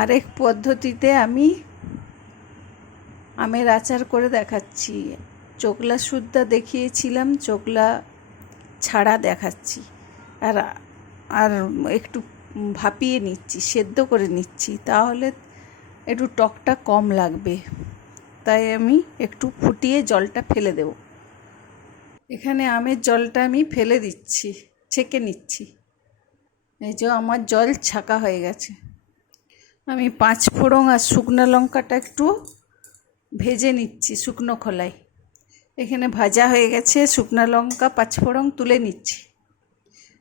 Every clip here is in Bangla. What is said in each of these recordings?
আরেক পদ্ধতিতে আমি আমের আচার করে দেখাচ্ছি। চোকলা সুদ্ধা দেখিয়েছিলাম, চোকলা ছাড়া দেখাচ্ছি। আর আর একটু ভাপিয়ে নিচ্ছি, সেদ্ধ করে নিচ্ছি, তাহলে একটু টকটা কম লাগবে। তাই আমি একটু ফুটিয়ে জলটা ফেলে দেব। এখানে আমের জলটা আমি ফেলে দিচ্ছি, ছেঁকে নিচ্ছি। এই যে আমার জল ছাঁকা হয়ে গেছে। আমি 5 ফোড়ন আর শুকনো লঙ্কাটা একটু ভেজে নিচ্ছি শুকনো খোলায়। এখানে ভাজা হয়ে গেছে, শুকনো লঙ্কা 5 ফোড়ন তুলে নিচ্ছি।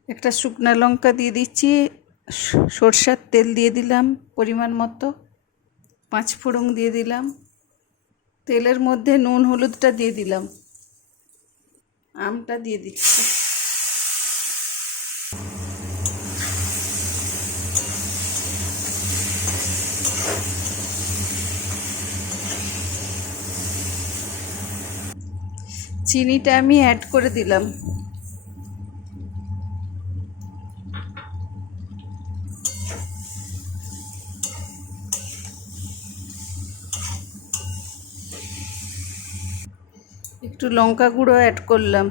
একটা শুকনো লঙ্কা দিয়ে দিচ্ছি, সরষের তেল দিয়ে দিলাম পরিমাণ মতো, 5 ফোড়ন দিয়ে দিলাম, তেলের মধ্যে নুন হলুদটা দিয়ে দিলাম, আমটা দিয়ে দিচ্ছি। চিনিটা আমি অ্যাড করে দিলাম। একটু লঙ্কা গুঁড়ো অ্যাড করলাম।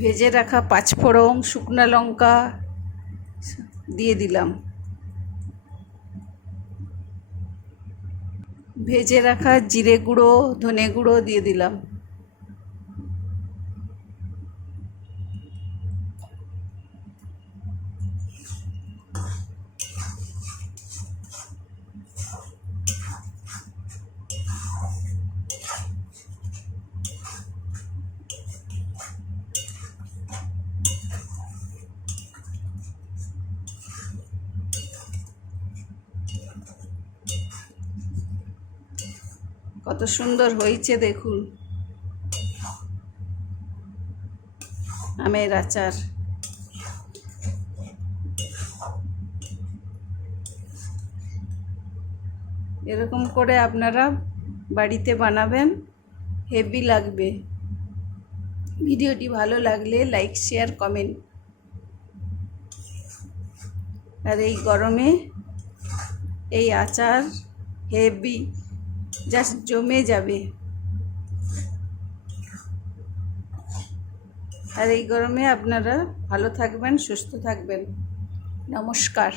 ভেজে রাখা 5 ফোড়ন শুকনো লঙ্কা দিয়ে দিলাম। ভেজে রাখা জিরে গুঁড়ো ধনে গুঁড়ো দিয়ে দিলাম। কত সুন্দর হয়েছে দেখুন আমের আচার। এরকম করে আপনারা বাড়িতে বানাবেন, হেভি লাগবে। ভিডিওটি ভালো লাগলে লাইক শেয়ার কমেন্ট। আর এই গরমে এই আচার হেভি, জাস্ট জমে যাবে। আর এই গরমে আপনারা ভালো থাকবেন, সুস্থ থাকবেন। নমস্কার।